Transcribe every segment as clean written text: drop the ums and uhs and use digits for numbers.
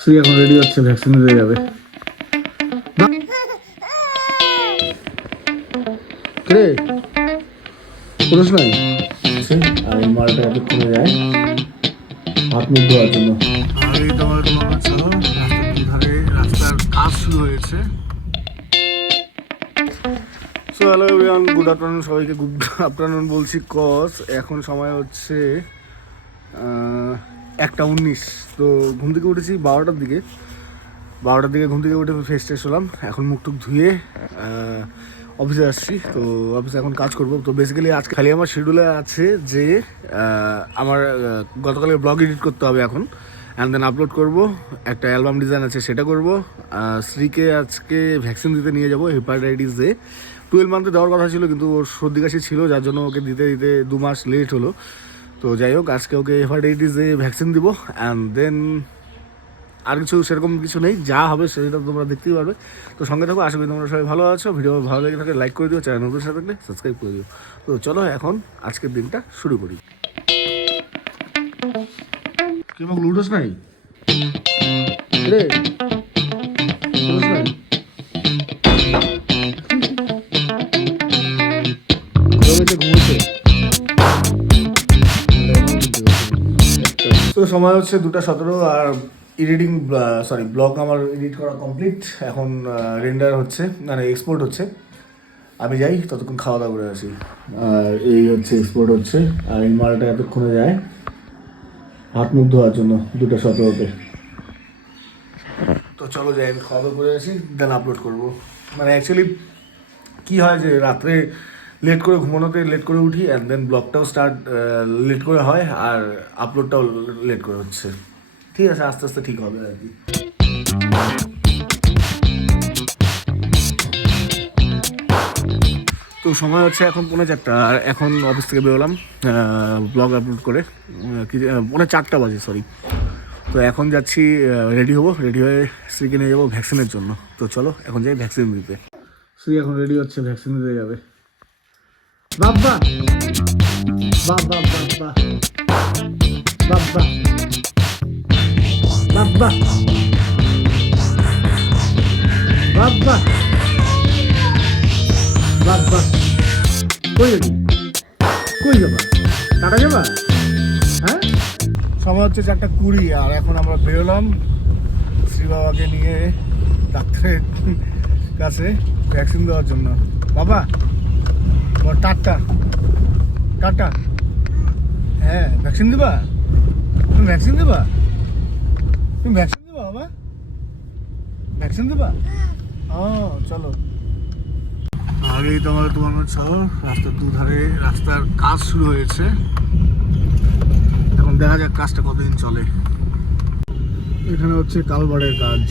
শ্রী এখন রেডি হচ্ছে, ভ্যাকসিন দিতে যাবে। রে পুরুষ নাই আর এই মালটা এতক্ষণে যায় হাত মুখ ধোয়ার জন্য। আর এই তোমার ধারে রাস্তার কাজ শুরু হয়েছে। So hello everyone, good afternoon সবাইকে। গুড আফটারনুন বলছি কজ এখন সময় হচ্ছে 1:19। তো ঘুম থেকে উঠেছি 12টার দিকে ঘুম থেকে উঠে ফ্রেশ ট্রেশ হলাম। এখন মুখ টুক ধুয়ে অফিসে আসছি। তো অফিসে এখন কাজ করব। তো বেসিক্যালি আজকে খালি আমার শিডিউলে আছে যে আমার গতকালের ব্লগ এডিট করতে হবে এখন, অ্যান্ড দেন আপলোড করব। একটা অ্যালবাম ডিজাইন আছে, সেটা করব। শ্রীকে আজকে ভ্যাকসিন দিতে নিয়ে যাব হেপাটাইটিস এ। 12 মান্থে দেওয়ার কথা ছিল, কিন্তু ওর সর্দি কাশি ছিল, যার জন্য ওকে দিতে 2 মাস লেট হলো। তো যাই হোক, আজকে ওকে হেপাটাইটিস এ ভ্যাকসিন দিব। অ্যান্ড দেন আর কিছু সেরকম কিছু নেই, যা হবে সেটা তোমরা দেখতেই পারবে। তো সঙ্গে থাকো, আশা করি তোমরা সবাই ভালো আছো। ভিডিও ভালো লেগে থাকে লাইক করে দিও, চ্যানেল নতুন সাথে থাকলে সাবস্ক্রাইব করে দিও। তো চলো এখন আজকের দিনটা শুরু করি। কেউ লুডোস নাই রে, লুডোস নাই। তো সময় হচ্ছে 2:17 আর এডিটিং ব্লগ আমার এডিট করা কমপ্লিট। এখন রেন্ডার হচ্ছে, মানে এক্সপোর্ট হচ্ছে। আমি যাই, ততক্ষণ খাওয়া দাওয়া করে আসি। আর এই হচ্ছে এক্সপোর্ট হচ্ছে, আর এই মালটা এতক্ষণে যায় হাত মুখ ধোয়ার জন্য 2:17-তে। তো চলো যাই, আমি খাওয়া দাওয়া করে আসি, দেন আপলোড করবো। মানে অ্যাকচুয়ালি কী হয় যে রাত্রে লেট করে ঘুমানোতে লেট করে উঠি, অ্যান্ড দেন ব্লগটাও স্টার্ট লেট করে হয়, আর আপলোডটাও লেট করে হচ্ছে। ঠিক আছে, আস্তে আস্তে ঠিক হবে আর কি। তো সময় হচ্ছে এখন 3:45, আর এখন অফিস থেকে বেরোলাম ব্লগ আপলোড করে। 3:45 বাজে, সরি। তো এখন যাচ্ছি, রেডি হয়ে শ্রীকে নিয়ে যাবো ভ্যাকসিনের জন্য। তো চলো এখন যাই ভ্যাকসিন দিতে। শ্রী এখন রেডি হচ্ছে, ভ্যাকসিন দিতে যাবে। বাবা বাবা বাবা বাবা বাবা বাবা বাবা, কই যাবি? কই যাবা? টাটা যাবা? হ্যাঁ, সময় হচ্ছে 4:20, আর এখন আমরা বেরোলাম শ্রী বাবাকে নিয়ে ডাক্তারের কাছে ভ্যাকসিন দেওয়ার জন্য। বাবা টাটা টাটা। হ্যাঁ, ভ্যাকসিন দিবা? তুমি ভ্যাকসিন দিবা? বাবা ভ্যাকসিন দিবা? ও চলো। আগেই তো আমাদের তোমার শহর, রাস্তার দুধারে রাস্তার কাজ শুরু হয়েছে। এখন দেখা যাক কাজটা কতদিন চলে। এখানে হচ্ছে কালভার্টের কাজ।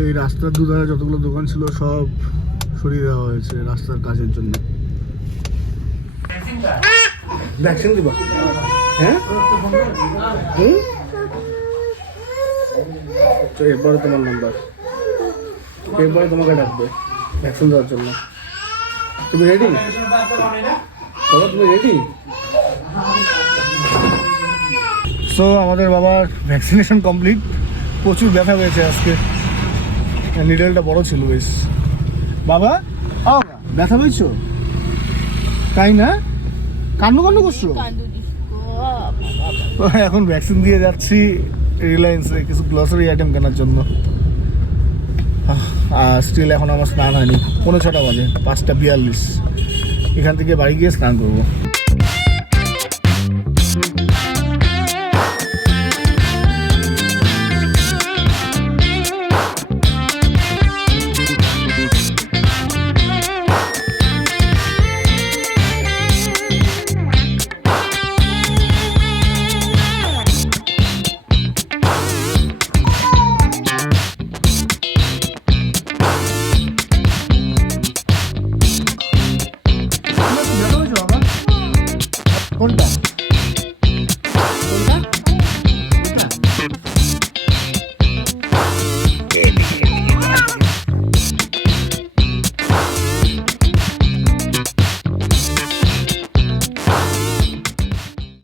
এই রাস্তার দুধারে যতগুলো দোকান ছিল সব সরিয়ে দেওয়া হয়েছে রাস্তার কাজের জন্য। ভ্যাকসিন দিবা? হ্যাঁ, এরপরে তোমার নাম্বার, এরপরে তোমাকে ডাকবে ভ্যাকসিন দেওয়ার জন্য। তুমি রেডি বাবা? তুমি রেডি? সো আমাদের বাবার ভ্যাকসিনেশন কমপ্লিট। প্রচুর ব্যথা হয়েছে আজকে, নিডেলটা বড় ছিল বেশ। বাবা ব্যথা পেয়েছো তাই না? কান্ড করছো? এখন ভ্যাকসিন দিয়ে যাচ্ছি রিলায়েন্সে কিছু গ্লসারি আইটেম কেনার জন্য। স্টিল এখন আমার স্নান হয়নি, 6:45 বাজে, 5:42। এখান থেকে বাড়ি গিয়ে স্নান করবো।